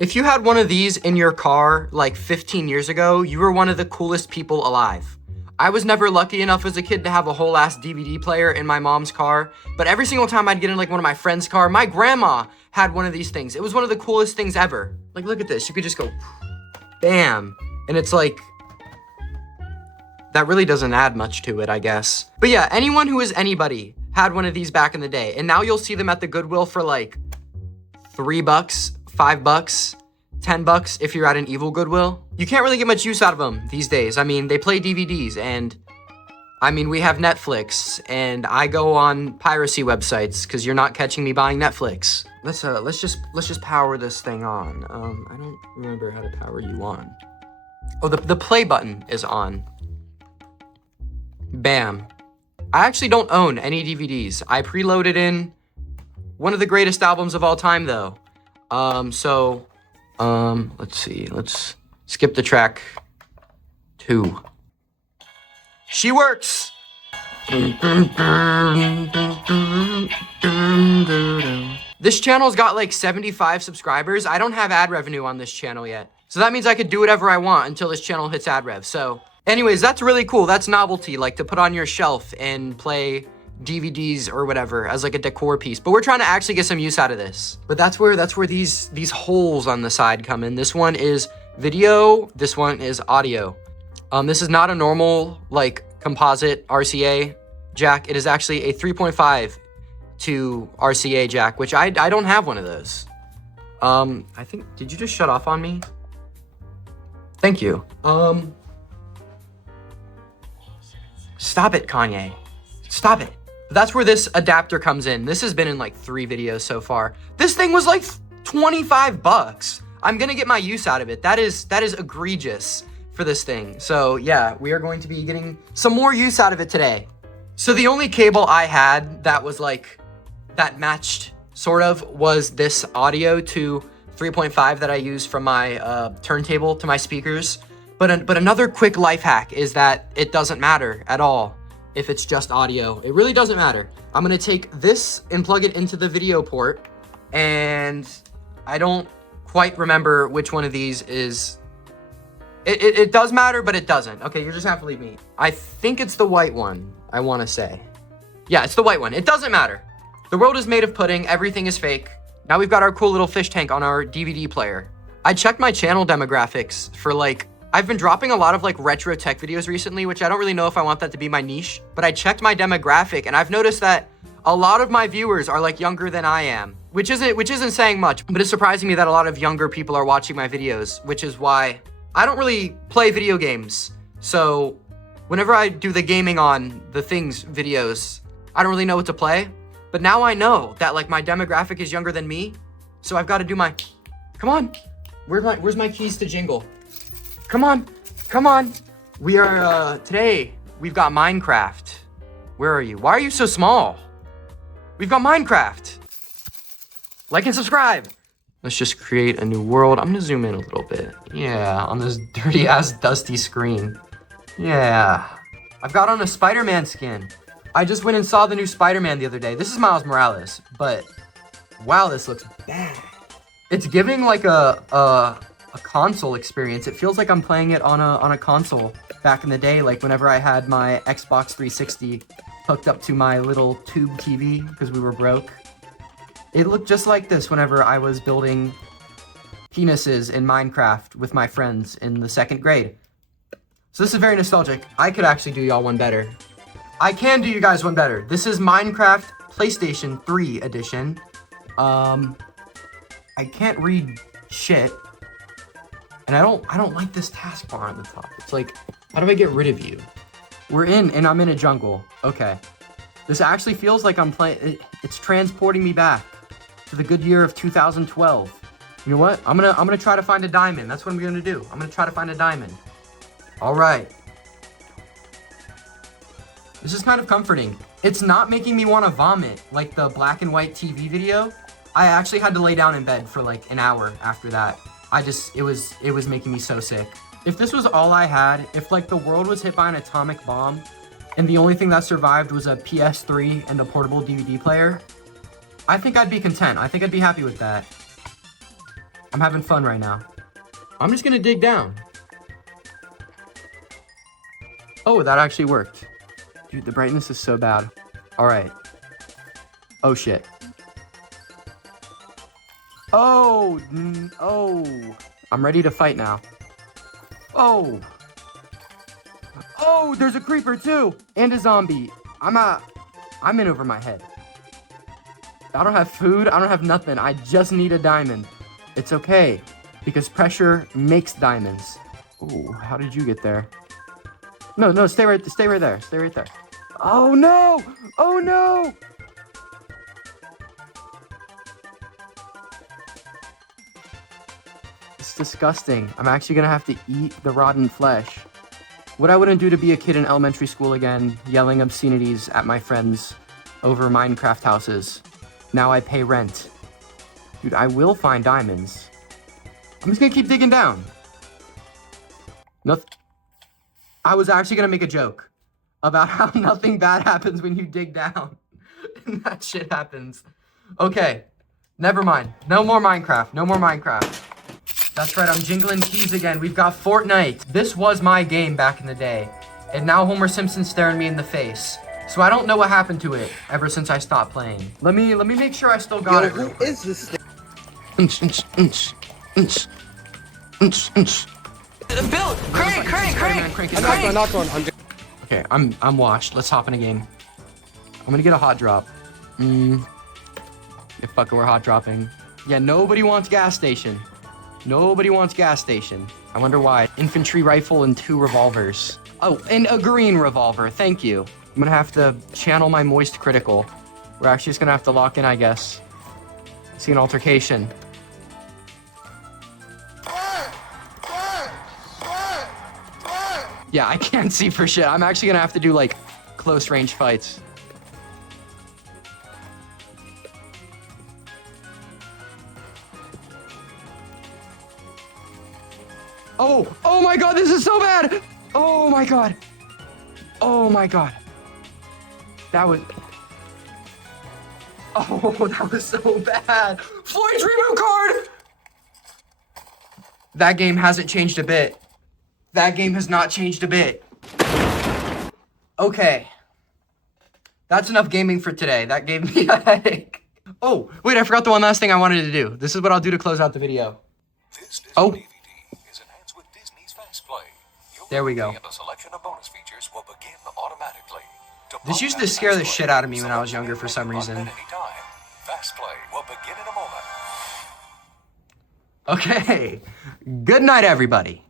If you had one of these in your car like 15 years ago, you were one of the coolest people alive. I was never lucky enough as a kid to have a whole ass DVD player in my mom's car, but every single time I'd get in like one of my friend's car, my grandma had one of these things. It was one of the coolest things ever. Like, look at this. You could just go bam. And it's like, that really doesn't add much to it, I guess. But yeah, anyone who is anybody had one of these back in the day. And now you'll see them at the Goodwill for like $3, $5, $10 if you're at an evil Goodwill. You can't really get much use out of them these days. I mean, they play DVDs, and I mean, we have Netflix, and I go on piracy websites because you're not catching me buying Netflix. Let's just power this thing on. I don't remember how to power you on. Oh, the play button is on. Bam. I actually don't own any DVDs. I preloaded in one of the greatest albums of all time, though. Let's see. Let's skip the track 2. She works. This channel's got like 75 subscribers. I don't have ad revenue on this channel yet. So that means I could do whatever I want until this channel hits ad rev. So anyways, that's really cool. That's novelty, like to put on your shelf and play DVDs or whatever as like a decor piece. But we're trying to actually get some use out of this. But that's where these holes on the side come in. This one is video, this one is audio. This is not a normal like composite RCA jack. It is actually a 3.5 to RCA jack, which I don't have one of those. I think, did you just shut off on me? Thank you. Stop it, Kanye. Stop it. That's where this adapter comes in. This has been in like 3 videos so far. This thing was like $25. I'm gonna get my use out of it. That is egregious for this thing. So yeah, we are going to be getting some more use out of it today. So the only cable I had that was like, that matched sort of, was this audio to 3.5 that I use from my turntable to my speakers. But another quick life hack is that it doesn't matter at all if it's just audio. It really doesn't matter. I'm gonna take this and plug it into the video port, and I don't quite remember which one of these is. It does matter, but it doesn't. Okay, you're just gonna have to leave me. I think it's the white one, I wanna say. Yeah, it's the white one. It doesn't matter. The world is made of pudding, everything is fake. Now we've got our cool little fish tank on our DVD player. I checked my channel demographics for like, I've been dropping a lot of like retro tech videos recently, which I don't really know if I want that to be my niche, but I checked my demographic and I've noticed that a lot of my viewers are like younger than I am, which isn't saying much, but it's surprising me that a lot of younger people are watching my videos, which is why I don't really play video games. So whenever I do the gaming on the things videos, I don't really know what to play, but now I know that like my demographic is younger than me. So I've got to do my, come on, where's my keys to jingle? Come on, come on. We are, today, we've got Minecraft. Where are you? Why are you so small? We've got Minecraft. Like and subscribe. Let's just create a new world. I'm gonna zoom in a little bit. Yeah, on this dirty ass dusty screen. Yeah. I've got on a Spider-Man skin. I just went and saw the new Spider-Man the other day. This is Miles Morales, but wow, this looks bad. It's giving like a console experience. It feels like I'm playing it on a console back in the day, like whenever I had my Xbox 360 hooked up to my little tube TV because we were broke. It looked just like this whenever I was building penises in Minecraft with my friends in the 2nd grade. So this is very nostalgic. I could actually do y'all one better. I can do you guys one better. This is Minecraft PlayStation 3 edition. I can't read shit. And I don't like this taskbar on the top. It's like, how do I get rid of you? We're in, and I'm in a jungle. Okay. This actually feels like I'm playing, it's transporting me back to the good year of 2012. You know what? I'm gonna try to find a diamond. That's what I'm gonna do. I'm gonna try to find a diamond. All right. This is kind of comforting. It's not making me want to vomit like the black and white TV video. I actually had to lay down in bed for like an hour after that. It was making me so sick. If this was all I had, if like the world was hit by an atomic bomb and the only thing that survived was a PS3 and a portable DVD player, I think I'd be content. I think I'd be happy with that. I'm having fun right now. I'm just gonna dig down. Oh, that actually worked. Dude, the brightness is so bad. All right. Oh, shit. Oh, oh. I'm ready to fight now. Oh. Oh, there's a creeper too. And a zombie. I'm in over my head. I don't have food. I don't have nothing. I just need a diamond. It's okay. Because pressure makes diamonds. Oh, how did you get there? No, stay right there. Stay right there. Oh no! Oh no! It's disgusting. I'm actually gonna have to eat the rotten flesh. What I wouldn't do to be a kid in elementary school again, yelling obscenities at my friends over Minecraft houses. Now I pay rent. Dude, I will find diamonds. I'm just gonna keep digging down. Nothing. I was actually gonna make a joke about how nothing bad happens when you dig down. And that shit happens. Okay, never mind. No more Minecraft. No more Minecraft. That's right, I'm jingling keys again. We've got Fortnite. This was my game back in the day. And now Homer Simpson's staring me in the face. So I don't know what happened to it ever since I stopped playing. Let me make sure I still got it. Who is this thing? Bill, crank. I'm not going. Okay, I'm washed. Let's hop in a game. I'm gonna get a hot drop. Yeah, fuck it, we're hot dropping. Yeah, nobody wants gas station. Nobody wants gas station. I wonder why. Infantry rifle and 2 revolvers. Oh, and a green revolver. Thank you. I'm gonna have to channel my moist critical. We're actually just gonna have to lock in, I guess. See an altercation. Yeah, I can't see for shit. I'm actually gonna have to do like close range fights. Oh my god, this is so bad! Oh my god. Oh my god. That was... Oh, that was so bad. Floyd's reboot card! That game hasn't changed a bit. That game has not changed a bit. Okay. That's enough gaming for today. That gave me a headache. Oh, wait, I forgot the one last thing I wanted to do. This is what I'll do to close out the video. Oh. DVD is enhanced with Disney's Fast Play. There we go. And a selection of bonus features will begin automatically. This used to scare the shit out of me when I was younger for some reason. Fast Play will begin in a moment. Okay. Good night, everybody.